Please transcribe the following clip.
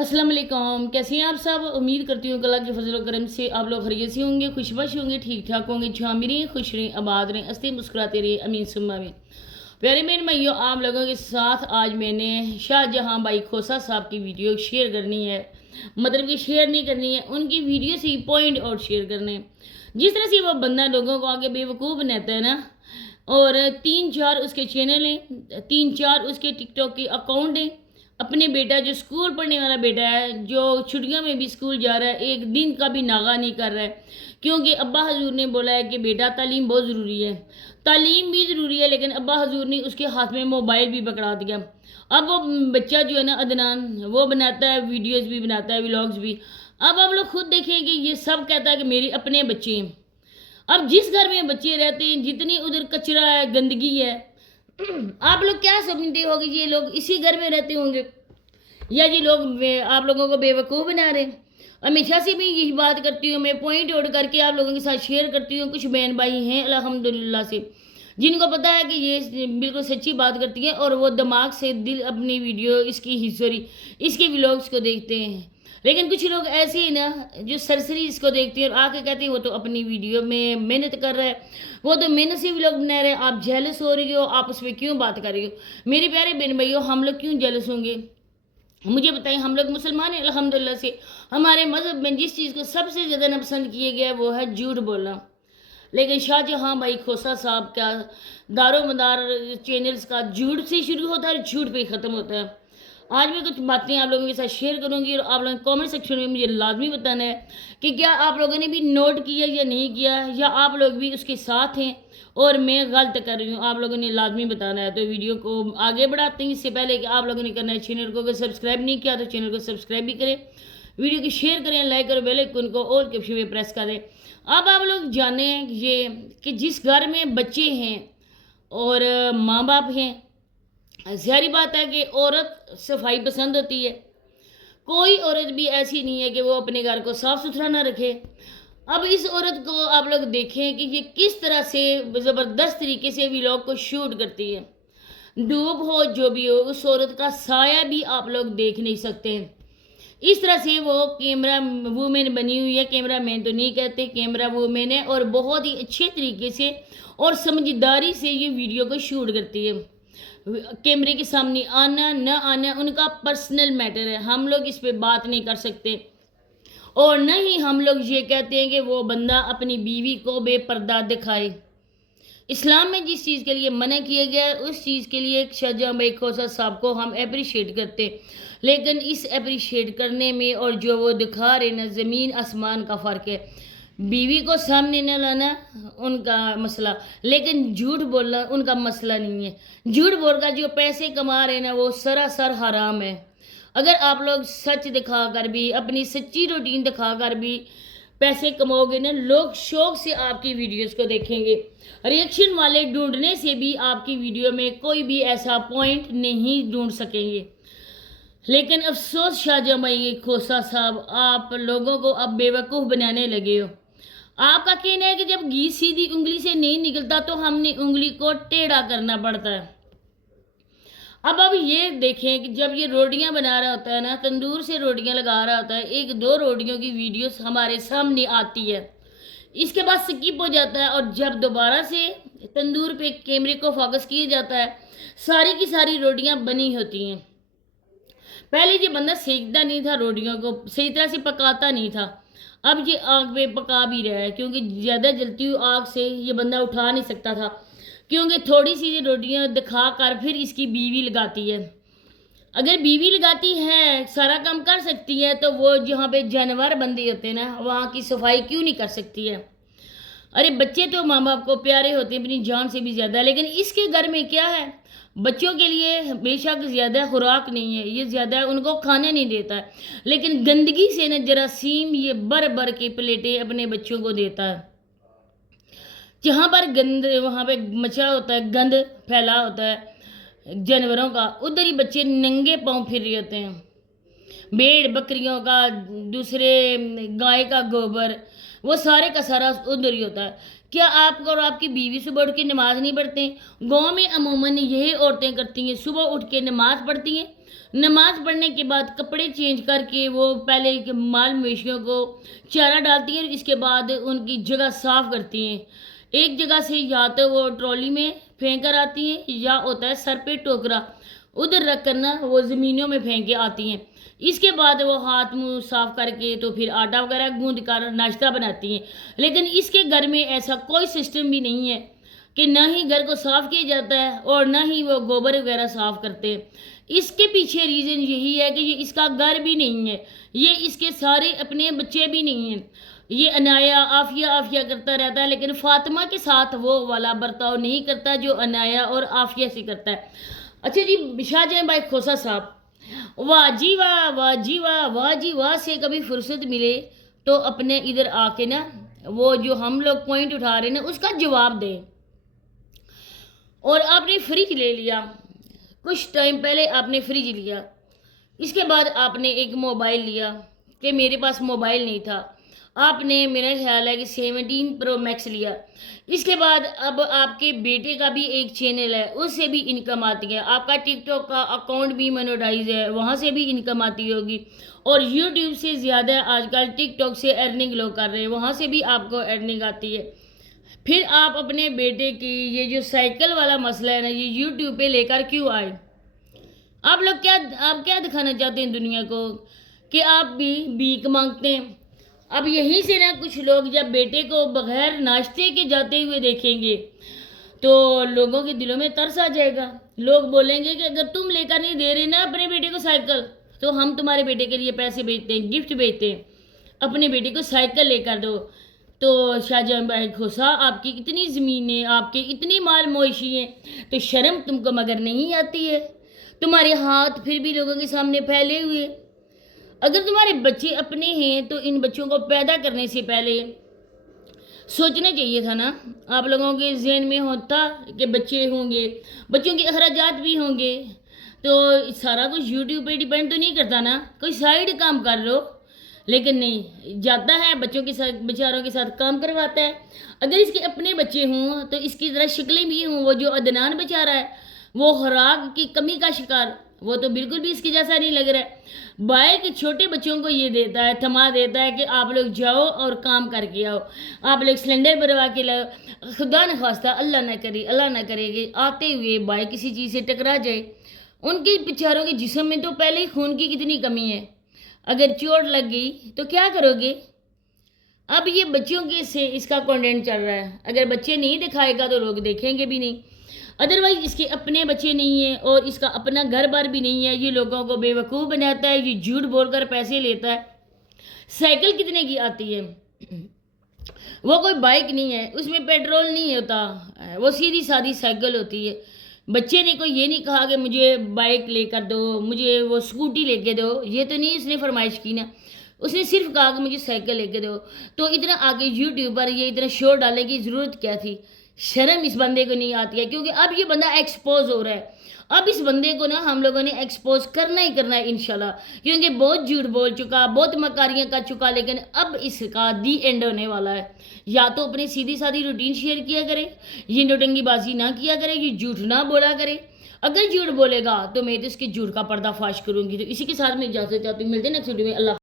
अस्सलाम वालेकुम। कैसे हैं आप सब? उम्मीद करती हूँ कि अल्लाह के फजल और करम से आप लोग खैरियत से होंगे, खुशबश होंगे, ठीक ठाक होंगे, जहाँ भी रहें खुश रहें, आबाद रहें, हंसते मुस्कुराते रहे, अमीन सुम्मा में। प्यारे मेरे भाइयों, आप लोगों के साथ आज मैंने शाहजहाँ भाई खोसा साहब की वीडियो शेयर करनी है। मतलब कि शेयर नहीं करनी है, उनकी वीडियो से ही पॉइंट आउट शेयर करने हैं। जिस तरह से वो बंदा लोगों को आगे बेवकूफ़ बनाता है ना, और 3-4 उसके चैनल हैं, 3-4 उसके टिकटॉक के अकाउंट हैं। अपने बेटा जो स्कूल पढ़ने वाला बेटा है, जो छुट्टियों में भी स्कूल जा रहा है, एक दिन का भी नागा नहीं कर रहा है, क्योंकि अब्बा हजूर ने बोला है कि बेटा तालीम बहुत ज़रूरी है। तालीम भी ज़रूरी है, लेकिन अब्बा हजूर ने उसके हाथ में मोबाइल भी पकड़ा दिया। अब वो बच्चा जो है ना अदनान, वो बनाता है वीडियोज़ भी बनाता है, व्लॉग्स भी। अब आप लोग खुद देखें कि ये सब कहता है कि मेरे अपने बच्चे हैं। अब जिस घर में बच्चे रहते हैं, जितनी उधर कचरा है, गंदगी है, आप लोग क्या समझते हो कि ये लोग इसी घर में रहते होंगे, या ये लोग आप लोगों को बेवकूफ़ बना रहे हैं? हमेशा से भी यही बात करती हूँ, मैं पॉइंट आउट करके आप लोगों के साथ शेयर करती हूँ। कुछ बहन भाई हैं अल्हम्दुलिल्लाह से, जिनको पता है कि ये बिल्कुल सच्ची बात करती है, और वो दिमाग से दिल अपनी वीडियो इसकी हिस्टोरी इसके व्लॉग्स को देखते हैं। लेकिन कुछ लोग ऐसे ही ना, जो सरसरी इसको देखते हैं और आके कहते हैं वो तो अपनी वीडियो में मेहनत कर रहा है, वो तो मेहनत से व्लॉग बना रहे हैं, आप जेलस हो रही हो, आप उस पर क्यों बात कर रही हो? मेरे प्यारे बहन भाइयों, हम लोग क्यों जेलस होंगे? मुझे बताइए, हम लोग मुसलमान हैं अल्हम्दुलिल्लाह से। हमारे मज़हब में जिस चीज़ को सबसे ज़्यादा नापसंद किया गया है वो है झूठ बोलना। लेकिन शाहजहाँ भाई खोसा साहब का दारोमदार चैनल्स का झूठ से शुरू होता है और झूठ पे ही ख़त्म होता है। आज मैं कुछ बातें आप लोगों के साथ शेयर करूंगी, और आप लोगों कमेंट सेक्शन में मुझे लाजमी बताना है कि क्या आप लोगों ने भी नोट किया या नहीं किया, या आप लोग भी उसके साथ हैं और मैं गलत कर रही हूँ। आप लोगों ने लाजमी बताना है। तो वीडियो को आगे बढ़ाते हैं, इससे पहले कि आप लोगों ने करना है चैनल को अगर सब्सक्राइब नहीं किया तो चैनल को सब्सक्राइब भी करें, वीडियो को शेयर करें, लाइक करें, बेल आइकन को और के ऑप्शन में प्रेस करें। अब आप लोग जाने ये कि जिस घर में बच्चे हैं और माँ बाप हैं, ज़ाहिर बात है कि औरत सफाई पसंद होती है। कोई औरत भी ऐसी नहीं है कि वो अपने घर को साफ़ सुथरा ना रखे। अब इस औरत को आप लोग देखें कि ये किस तरह से ज़बरदस्त तरीके से व्लॉग को शूट करती है। धूप हो जो भी हो, उस औरत का साया भी आप लोग देख नहीं सकते हैं। इस तरह से वो कैमरा वूमेन बनी हुई है। कैमरा मैन तो नहीं कहते, कैमरा वूमेन है, और बहुत ही अच्छे तरीके से और समझदारी से ये वीडियो को शूट करती है। कैमरे के सामने आना न आना उनका पर्सनल मैटर है, हम लोग इस पे बात नहीं कर सकते। और न ही हम लोग ये कहते हैं कि वो बंदा अपनी बीवी को बेपर्दा दिखाए। इस्लाम में जिस चीज़ के लिए मना किया गया है, उस चीज़ के लिए शाहजहाँ भाई खोसा साहब को हम अप्रिशिएट करते, लेकिन इस अप्रिशिएट करने में और जो वो दिखा रहे ना, ज़मीन आसमान का फ़र्क है। बीवी को सामने न लाना उनका मसला, लेकिन झूठ बोलना उनका मसला नहीं है। झूठ बोलकर जो पैसे कमा रहे ना, वो सरासर हराम है। अगर आप लोग सच दिखाकर भी, अपनी सच्ची रूटीन दिखाकर भी पैसे कमाओगे ना, लोग शौक से आपकी वीडियोस को देखेंगे। रिएक्शन वाले ढूंढने से भी आपकी वीडियो में कोई भी ऐसा पॉइंट नहीं ढूंढ सकेंगे। लेकिन अफसोस शाहजहाँ भाई खोसा साहब, आप लोगों को अब बेवकूफ़ बनाने लगे हो। आपका कहना है कि जब घी सीधी उंगली से नहीं निकलता तो हमने उंगली को टेढ़ा करना पड़ता है। अब ये देखें कि जब ये रोटियां बना रहा होता है ना, तंदूर से रोटियां लगा रहा होता है, 1-2 रोटियों की वीडियोस हमारे सामने आती है, इसके बाद स्किप हो जाता है, और जब दोबारा से तंदूर पे कैमरे को फोकस किया जाता है, सारी की सारी रोटियां बनी होती हैं। पहले ये बंदा सेकता नहीं था, रोटियों को सही तरह से पकाता नहीं था। अब ये आग पे पका भी रहा है, क्योंकि ज़्यादा जलती हुई आग से ये बंदा उठा नहीं सकता था, क्योंकि थोड़ी सी रोटियां दिखा कर फिर इसकी बीवी लगाती है। अगर बीवी लगाती है, सारा काम कर सकती है, तो वो जहाँ पे जानवर बंदे होते हैं ना, वहाँ की सफाई क्यों नहीं कर सकती है? अरे बच्चे तो माँ बाप को प्यारे होते हैं अपनी जान से भी ज़्यादा, लेकिन इसके घर में क्या है, बच्चों के लिए बेशक ज़्यादा खुराक नहीं है, ये ज़्यादा उनको खाने नहीं देता है, लेकिन गंदगी से न जरासीम ये भर भर के प्लेटें अपने बच्चों को देता है। जहाँ पर गंद, वहाँ पे मचा होता है, गंद फैला होता है जानवरों का, उधर ही बच्चे नंगे पाँव फिर रहे होते हैं। भेड़ बकरियों का, दूसरे गाय का गोबर, وہ سارے کا سارا ادھر ہی ہوتا ہے. کیا آپ اور آپ کی بیوی صبح اٹھ کے نماز نہیں پڑھتے؟ گاؤں میں عموماً یہی عورتیں کرتی ہیں، صبح اٹھ کے نماز پڑھتی ہیں، نماز پڑھنے کے بعد کپڑے چینج کر کے وہ پہلے مال مویشیوں کو چارہ ڈالتی ہیں، اس کے بعد ان کی جگہ صاف کرتی ہیں. ایک جگہ سے یا تو وہ ٹرالی میں پھینک کر آتی ہیں یا ہوتا ہے سر پہ ٹوکرا ادھر رکھ کر نا وہ زمینوں میں پھینک کے آتی ہیں. اس کے بعد وہ ہاتھ منہ صاف کر کے تو پھر آٹا وغیرہ گوندھ کر ناشتہ بناتی ہیں. لیکن اس کے گھر میں ایسا کوئی سسٹم بھی نہیں ہے کہ نہ ہی گھر کو صاف کیا جاتا ہے اور نہ ہی وہ گوبر وغیرہ صاف کرتے ہیں. اس کے پیچھے ریزن یہی ہے کہ یہ اس کا گھر بھی نہیں ہے، یہ اس کے سارے اپنے بچے بھی نہیں ہیں. یہ انایا آفیہ آفیہ کرتا رہتا ہے، لیکن فاطمہ کے ساتھ وہ والا برتاؤ نہیں کرتا جو انایا اور آفیہ سے کرتا ہے. اچھا جی، شاہ جہاں بھائی کھوسا صاحب، واہ جی واہ، واہ جی واہ، واہ جی واہ سے کبھی فرصت ملے تو اپنے ادھر آ کے نا وہ جو ہم لوگ پوائنٹ اٹھا رہے ہیں نا اس کا جواب دیں. اور آپ نے فریج لے لیا، کچھ ٹائم پہلے آپ نے فریج لیا، اس کے بعد آپ نے ایک موبائل لیا کہ میرے پاس موبائل نہیں تھا، آپ نے میرا خیال ہے کہ 17 پرو میکس لیا. اس کے بعد اب آپ کے بیٹے کا بھی ایک چینل ہے، اس سے بھی انکم آتی ہے، آپ کا ٹک ٹاک کا اکاؤنٹ بھی مونیٹائز ہے، وہاں سے بھی انکم آتی ہوگی. اور یوٹیوب سے زیادہ آج کل ٹک ٹاک سے ارننگ لوگ کر رہے ہیں، وہاں سے بھی آپ کو ارننگ آتی ہے. پھر آپ اپنے بیٹے کی یہ جو سائیکل والا مسئلہ ہے نا یہ یوٹیوب پہ لے کر کیوں آئے؟ آپ کیا دکھانا چاہتے ہیں دنیا کو کہ آپ بھی بھیک مانگتے ہیں؟ اب یہیں سے نا کچھ لوگ جب بیٹے کو بغیر ناشتے کے جاتے ہوئے دیکھیں گے تو لوگوں کے دلوں میں ترس آ جائے گا. لوگ بولیں گے کہ اگر تم لے کر نہیں دے رہے نا اپنے بیٹے کو سائیکل تو ہم تمہارے بیٹے کے لیے پیسے بھیجتے ہیں، گفٹ بھیجتے ہیں، اپنے بیٹے کو سائیکل لے کر دو. تو شاہ جہاں بھائی کھوسا، آپ کی اتنی زمینیں، آپ کے اتنی مال مویشی ہیں تو شرم تم کو مگر نہیں آتی ہے؟ تمہارے ہاتھ پھر بھی لوگوں کے سامنے پھیلے ہوئے. اگر تمہارے بچے اپنے ہیں تو ان بچوں کو پیدا کرنے سے پہلے سوچنا چاہیے تھا نا. آپ لوگوں کے ذہن میں ہوتا کہ بچے ہوں گے، بچوں کے اخراجات بھی ہوں گے، تو سارا کچھ یوٹیوب پہ ڈیپینڈ تو نہیں کرتا نا، کوئی سائیڈ کام کر لو. لیکن نہیں، جاتا ہے بچوں کے ساتھ، بیچاروں کے ساتھ کام کرواتا ہے. اگر اس کے اپنے بچے ہوں تو اس کی ذرا شکلیں بھی ہوں. وہ جو عدنان بیچارہ ہے وہ خوراک کی کمی کا شکار، وہ تو بالکل بھی اس کی جیسا نہیں لگ رہا ہے. بھائی کے چھوٹے بچوں کو یہ دیتا ہے، تھما دیتا ہے کہ آپ لوگ جاؤ اور کام کر کے آؤ، آپ لوگ سلنڈر بھروا کے لاؤ. خدا نخواستہ اللہ نہ کرے کہ آتے ہوئے بھائی کسی چیز سے ٹکرا جائے. ان کے بیچاروں کے جسم میں تو پہلے ہی خون کی کتنی کمی ہے، اگر چوٹ لگ گئی تو کیا کرو گے؟ اب یہ بچوں کے سے اس کا کنٹینٹ چل رہا ہے، اگر بچے نہیں دکھائے گا تو لوگ دیکھیں گے بھی نہیں. ادروائز اس کے اپنے بچے نہیں ہیں اور اس کا اپنا گھر بار بھی نہیں ہے، یہ لوگوں کو بے وقوف بناتا ہے، یہ جھوٹ بول کر پیسے لیتا ہے. سائیکل کتنے کی آتی ہے؟ وہ کوئی بائک نہیں ہے، اس میں پیٹرول نہیں ہوتا، وہ سیدھی سادھی سائیکل ہوتی ہے. بچے نے کوئی یہ نہیں کہا کہ مجھے بائک لے کر دو، مجھے وہ اسکوٹی لے کے دو، یہ تو نہیں اس نے فرمائش کی نا. اس نے صرف کہا کہ مجھے سائیکل لے کے دو. تو اتنا آگے یوٹیوب پر یہ اتنا شور ڈالنے کی ضرورت کیا تھی؟ شرم اس بندے کو نہیں آتی ہے، کیونکہ اب یہ بندہ ایکسپوز ہو رہا ہے. اب اس بندے کو نا ہم لوگوں نے ایکسپوز کرنا ہی کرنا ہے انشاءاللہ، کیونکہ بہت جھوٹ بول چکا، بہت مکاریاں کر چکا، لیکن اب اس کا دی اینڈ ہونے والا ہے. یا تو اپنی سیدھی سادھی روٹین شیئر کیا کرے، یہ نوٹنگی بازی نہ کیا کرے، یہ جھوٹ نہ بولا کرے. اگر جھوٹ بولے گا تو میں تو اس کے جھوٹ کا پردہ فاش کروں گی. تو اسی کے ساتھ میں اجازت چاہتی ہوں، ملتے ہیں نیکسٹ ویڈیو میں. اللہ